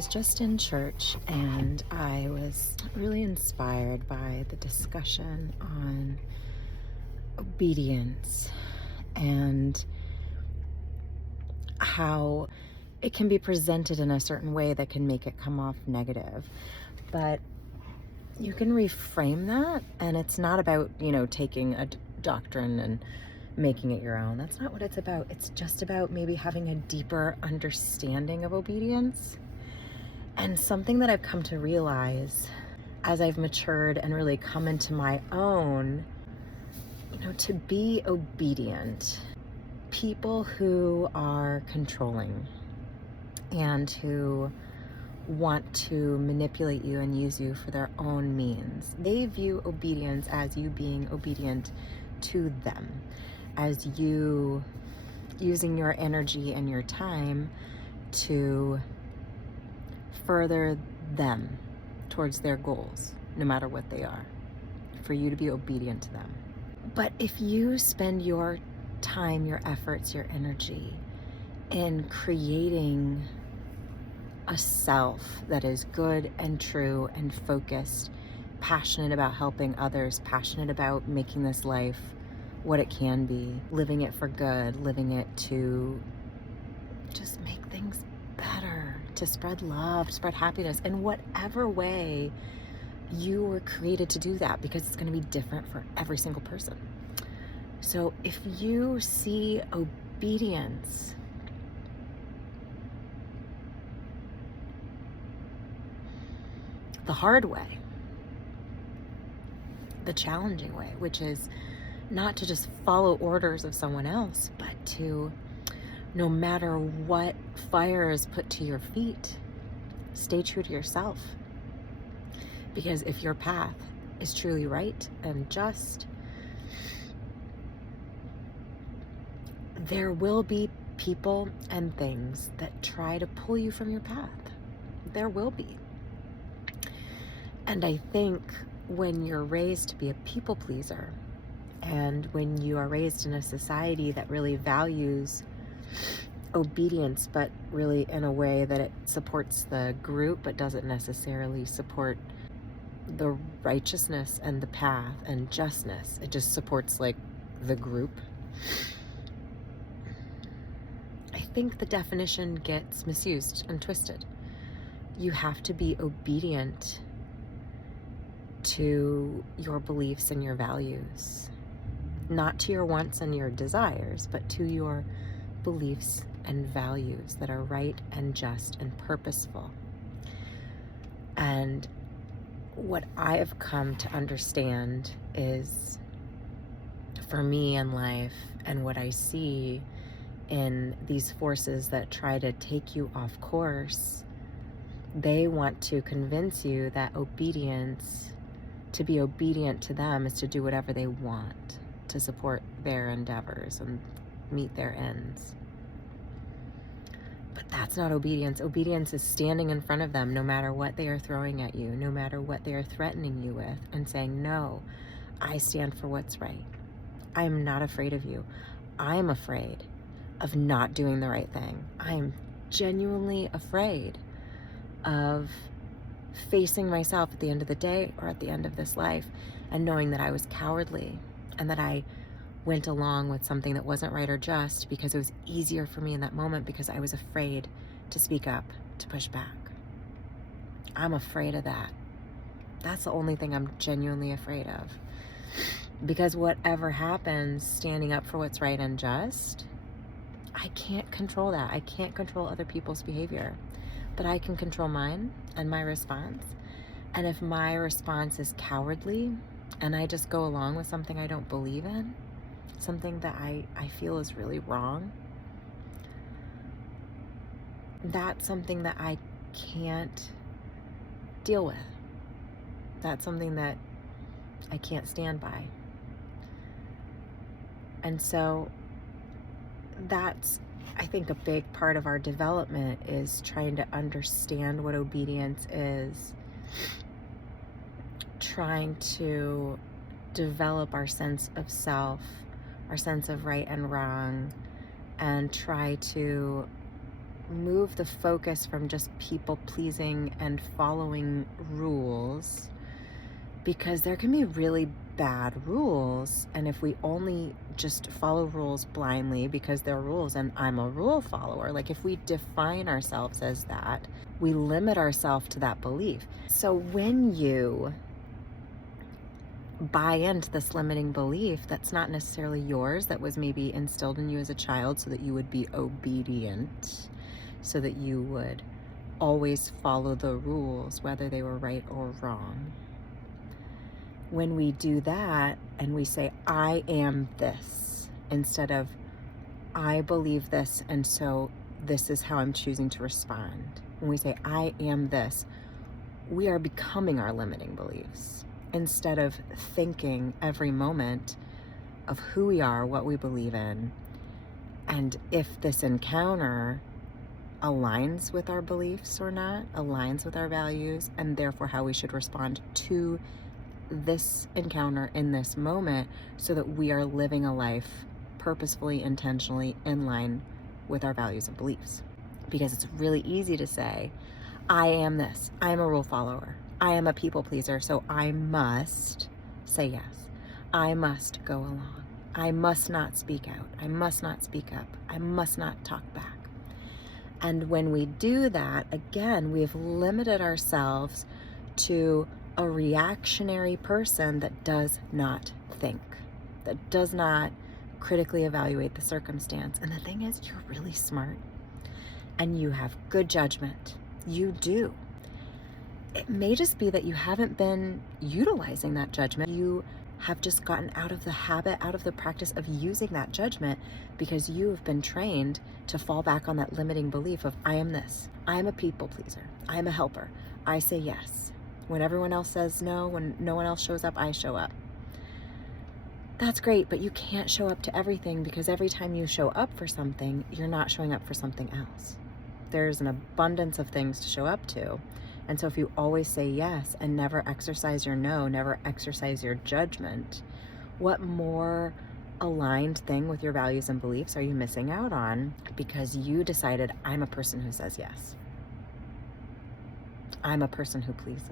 was just in church and I was really inspired by the discussion on obedience and how it can be presented in a certain way that can make it come off negative. But you can reframe that, and it's not about, taking a doctrine and making it your own. That's not what it's about. It's just about maybe having a deeper understanding of obedience. And something that I've come to realize as I've matured and really come into my own, to be obedient, people who are controlling and who want to manipulate you and use you for their own means, they view obedience as you being obedient to them, as you using your energy and your time to further them towards their goals, no matter what they are, for you to be obedient to them. But if you spend your time, your efforts, your energy in creating a self that is good and true and focused, passionate about helping others, passionate about making this life what it can be, living it for good, living it to just make things better, to spread love, spread happiness in whatever way you were created to do that, because it's going to be different for every single person. So if you see obedience the hard way, the challenging way, which is not to just follow orders of someone else, but to, no matter what fire is put to your feet, stay true to yourself. Because if your path is truly right and just, there will be people and things that try to pull you from your path. There will be. And I think when you're raised to be a people pleaser, and when you are raised in a society that really values obedience, but really in a way that it supports the group, but doesn't necessarily support the righteousness and the path and justness, it just supports like the group, I think the definition gets misused and twisted. You have to be obedient to your beliefs and your values, not to your wants and your desires, but to your beliefs and values that are right and just and purposeful. And what I have come to understand is, for me in life, and what I see in these forces that try to take you off course, they want to convince you that obedience, to be obedient to them, is to do whatever they want to support their endeavors and meet their ends. But that's not obedience. Obedience is standing in front of them no matter what they are throwing at you, no matter what they are threatening you with, and saying, no, I stand for what's right. I am not afraid of you. I'm afraid of not doing the right thing. I'm genuinely afraid of facing myself at the end of the day or at the end of this life and knowing that I was cowardly and that I went along with something that wasn't right or just because it was easier for me in that moment, because I was afraid to speak up, to push back. I'm afraid of that. That's the only thing I'm genuinely afraid of. Because whatever happens standing up for what's right and just, I can't control that. I can't control other people's behavior, but I can control mine and my response. And if my response is cowardly and I just go along with something I don't believe in, something that I feel is really wrong, that's something that I can't deal with. That's something that I can't stand by. And so that's, I think, a big part of our development, is trying to understand what obedience is, trying to develop our sense of self, our sense of right and wrong, and try to move the focus from just people pleasing and following rules, because there can be really bad rules, and if we only just follow rules blindly because they're rules and I'm a rule follower, like if we define ourselves as that, we limit ourselves to that belief. So when you buy into this limiting belief that's not necessarily yours, that was maybe instilled in you as a child so that you would be obedient, so that you would always follow the rules, whether they were right or wrong. When we do that and we say, I am this, instead of I believe this and so this is how I'm choosing to respond. When we say, I am this, we are becoming our limiting beliefs, instead of thinking every moment of who we are, what we believe in, and if this encounter aligns with our beliefs or not, aligns with our values, and therefore how we should respond to this encounter in this moment, so that we are living a life purposefully, intentionally in line with our values and beliefs. Because it's really easy to say, I am this, I am a rule follower, I am a people pleaser, so I must say yes, I must go along, I must not speak out, I must not speak up, I must not talk back. And when we do that, again, we've limited ourselves to a reactionary person that does not think, that does not critically evaluate the circumstance. And the thing is, you're really smart and you have good judgment. You do. It may just be that you haven't been utilizing that judgment. You have just gotten out of the habit, out of the practice of using that judgment, because you have been trained to fall back on that limiting belief of, I am this, I am a people pleaser, I am a helper, I say yes. When everyone else says no, when no one else shows up, I show up. That's great, but you can't show up to everything, because every time you show up for something, you're not showing up for something else. There's an abundance of things to show up to. And so if you always say yes and never exercise your no, never exercise your judgment, what more aligned thing with your values and beliefs are you missing out on because you decided, I'm a person who says yes, I'm a person who pleases?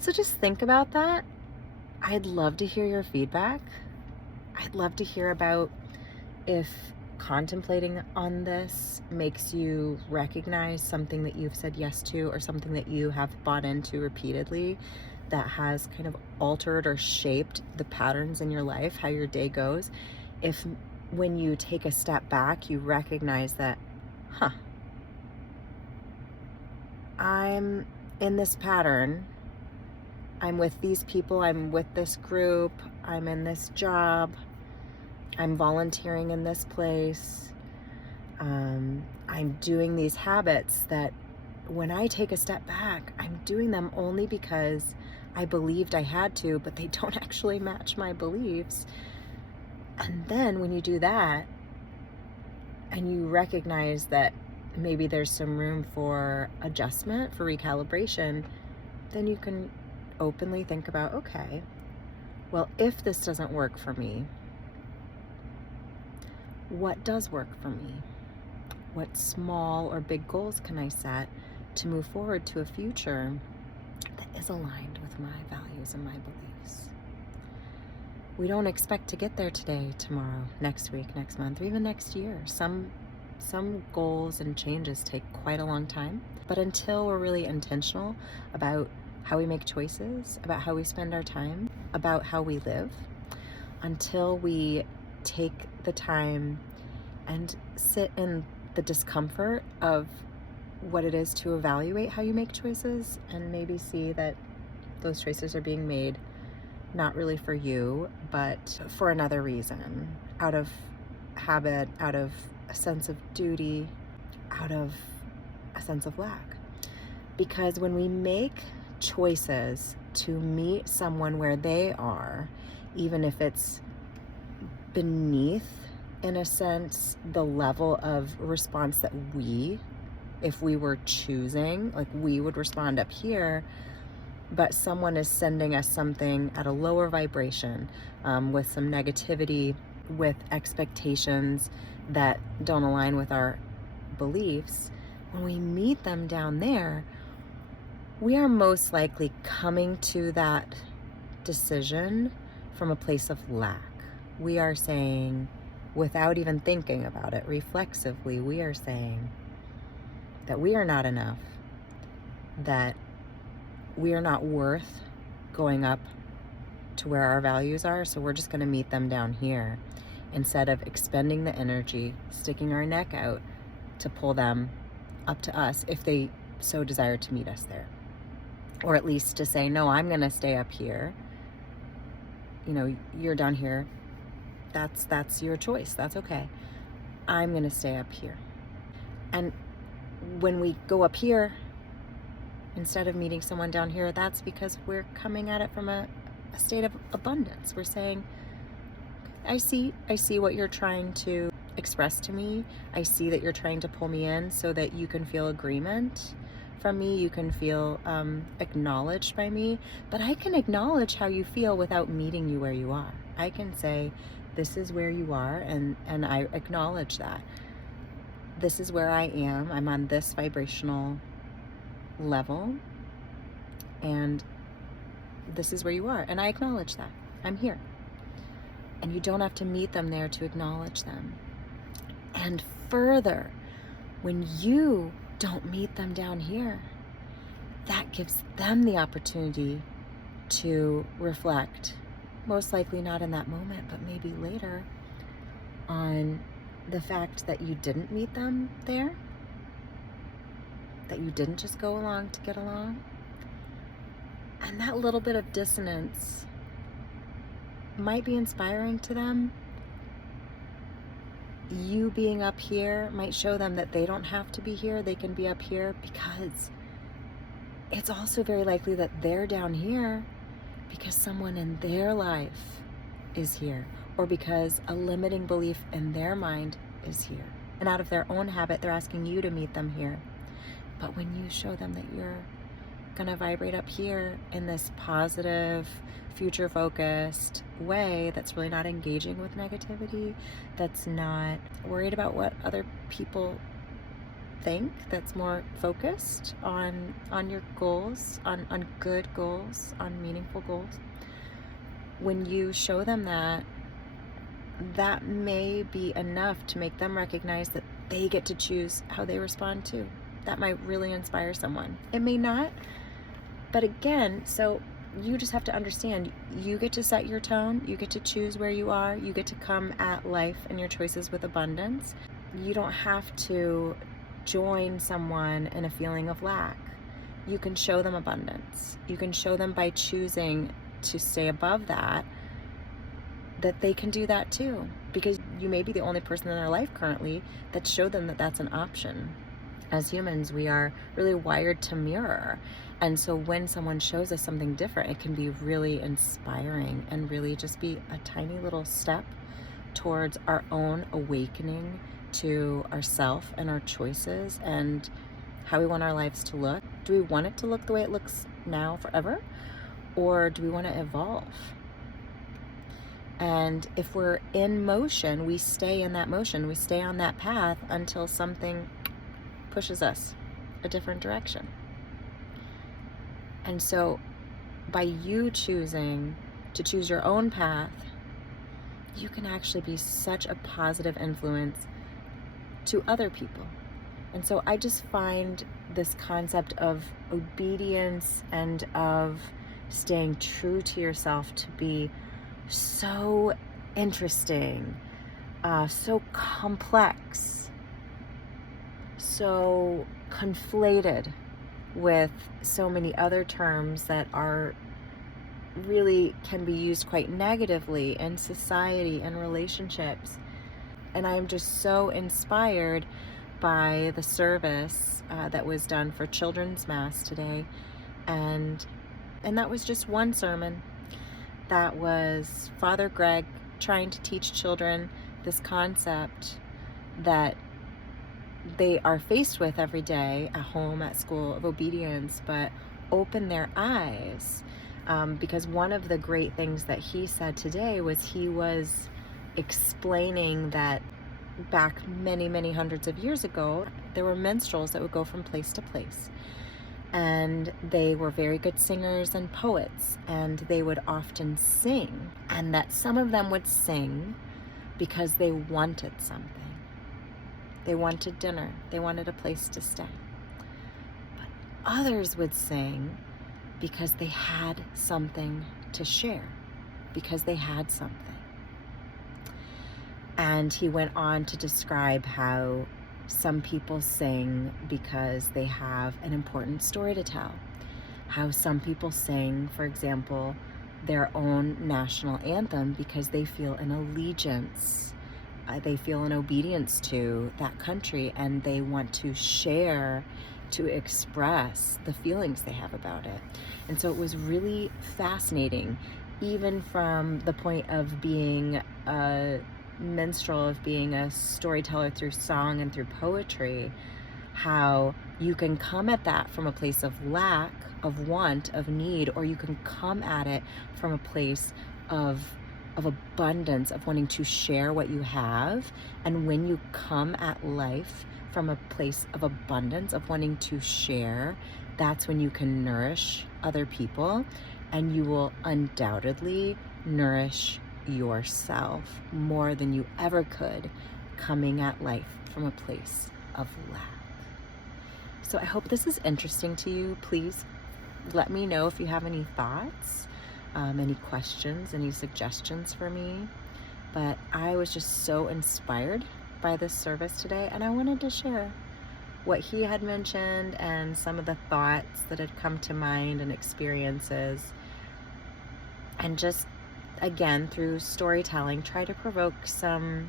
So just think about that. I'd love to hear your feedback. I'd love to hear about if contemplating on this makes you recognize something that you've said yes to, or something that you have bought into repeatedly that has kind of altered or shaped the patterns in your life, how your day goes. If when you take a step back, you recognize that, I'm in this pattern, I'm with these people, I'm with this group, I'm in this job, I'm volunteering in this place, I'm doing these habits that when I take a step back, I'm doing them only because I believed I had to, but they don't actually match my beliefs. And then when you do that and you recognize that maybe there's some room for adjustment, for recalibration, then you can openly think about, okay, well, if this doesn't work for me, what does work for me? What small or big goals can I set to move forward to a future that is aligned with my values and my beliefs? We don't expect to get there today, tomorrow, next week, next month, or even next year. Some goals and changes take quite a long time, but until we're really intentional about how we make choices, about how we spend our time, about how we live, until we take the time and sit in the discomfort of what it is to evaluate how you make choices, and maybe see that those choices are being made not really for you, but for another reason, out of habit, out of a sense of duty, out of a sense of lack. Because when we make choices to meet someone where they are, even if it's beneath, in a sense, the level of response that we, if we were choosing, like we would respond up here, but someone is sending us something at a lower vibration, with some negativity with expectations that don't align with our beliefs, when we meet them down there, we are most likely coming to that decision from a place of lack. We are saying, without even thinking about it, reflexively, we are saying that we are not enough, that we are not worth going up to where our values are, so we're just going to meet them down here instead of expending the energy, sticking our neck out to pull them up to us if they so desire to meet us there. Or at least to say, no, I'm going to stay up here. You know, you're down here. That's your choice. That's okay. I'm going to stay up here. And when we go up here, instead of meeting someone down here, that's because we're coming at it from a state of abundance. We're saying, I see what you're trying to express to me. I see that you're trying to pull me in so that you can feel agreement from me. You can feel acknowledged by me. But I can acknowledge how you feel without meeting you where you are. I can say, this is where you are, and I acknowledge that. This is where I am. I'm on this vibrational level, and this is where you are, and I acknowledge that. I'm here. And you don't have to meet them there to acknowledge them. And further, when you don't meet them down here, that gives them the opportunity to reflect, most likely not in that moment, but maybe later, on the fact that you didn't meet them there, that you didn't just go along to get along. And that little bit of dissonance might be inspiring to them. You being up here might show them that they don't have to be here. They can be up here, because it's also very likely that they're down here because someone in their life is here, or because a limiting belief in their mind is here. And out of their own habit, they're asking you to meet them here. But when you show them that you're gonna vibrate up here in this positive, future-focused way that's really not engaging with negativity, that's not worried about what other people think, that's more focused on your goals, on good goals, on meaningful goals. When you show them that, that may be enough to make them recognize that they get to choose how they respond too. That might really inspire someone. It may not, but again, so you just have to understand, you get to set your tone, you get to choose where you are, you get to come at life and your choices with abundance. You don't have to join someone in a feeling of lack. You can show them abundance. You can show them by choosing to stay above that they can do that too, because you may be the only person in their life currently that showed them that that's an option. As humans, we are really wired to mirror. And so when someone shows us something different, it can be really inspiring and really just be a tiny little step towards our own awakening to ourself and our choices and how we want our lives to look. Do we want it to look the way it looks now forever? Or do we want to evolve? And if we're in motion, we stay in that motion. We stay on that path until something pushes us a different direction. And so by you choosing to choose your own path, you can actually be such a positive influence to other people. And so I just find this concept of obedience and of staying true to yourself to be so interesting, so complex, so conflated with so many other terms that are really can be used quite negatively in society and relationships. And I am just so inspired by the service that was done for Children's Mass today. And that was just one sermon. That was Father Greg trying to teach children this concept that they are faced with every day at home, at school, of obedience, but open their eyes. Because one of the great things that he said today was he was explaining that back many, many hundreds of years ago, there were minstrels that would go from place to place. And they were very good singers and poets, and they would often sing, and that some of them would sing because they wanted something. They wanted dinner. They wanted a place to stay. But others would sing because they had something to share, because they had something. And he went on to describe how some people sing because they have an important story to tell. How some people sing, for example, their own national anthem because they feel an allegiance, they feel an obedience to that country, and they want to share, to express the feelings they have about it. And so it was really fascinating, even from the point of being a minstrel, of being a storyteller through song and through poetry, how you can come at that from a place of lack, of want, of need, or you can come at it from a place of abundance, of wanting to share what you have. And when you come at life from a place of abundance, of wanting to share, that's when you can nourish other people, and you will undoubtedly nourish yourself more than you ever could coming at life from a place of lack. So I hope this is interesting to you. Please let me know if you have any thoughts, any questions, any suggestions for me. But I was just so inspired by this service today, and I wanted to share what he had mentioned and some of the thoughts that had come to mind and experiences, and just again through storytelling try to provoke some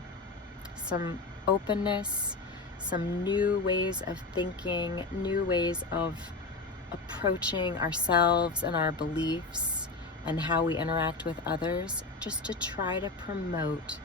openness, some new ways of thinking, new ways of approaching ourselves and our beliefs and how we interact with others, just to try to promote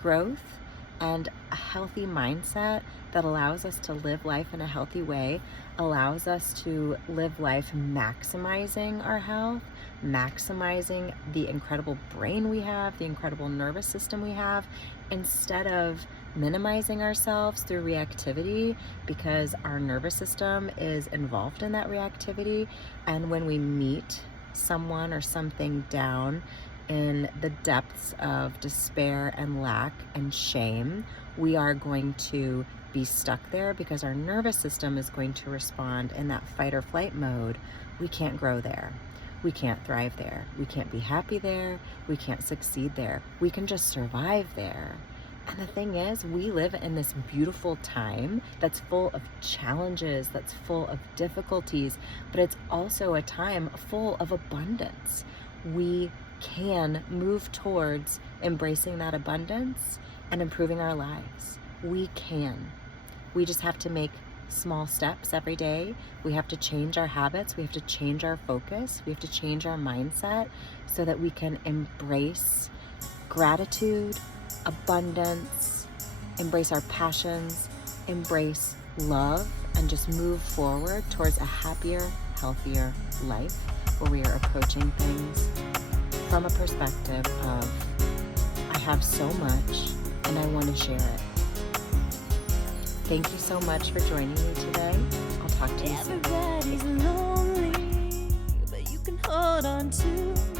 growth and a healthy mindset that allows us to live life in a healthy way, allows us to live life maximizing our health, maximizing the incredible brain we have, the incredible nervous system we have, instead of minimizing ourselves through reactivity, because our nervous system is involved in that reactivity. And when we meet someone or something down in the depths of despair and lack and shame, we are going to be stuck there because our nervous system is going to respond in that fight or flight mode. We can't grow there. We can't thrive there. We can't be happy there. We can't succeed there. We can just survive there. And the thing is, we live in this beautiful time that's full of challenges, that's full of difficulties, but it's also a time full of abundance. We can move towards embracing that abundance and improving our lives. We can. We just have to make small steps every day. We have to change our habits. We have to change our focus. We have to change our mindset so that we can embrace gratitude, abundance, embrace our passions, embrace love, and just move forward towards a happier, healthier life where we are approaching things from a perspective of, I have so much and I want to share it. Thank you so much for joining me today. I'll talk to you soon. Everybody's lonely, but you can hold on to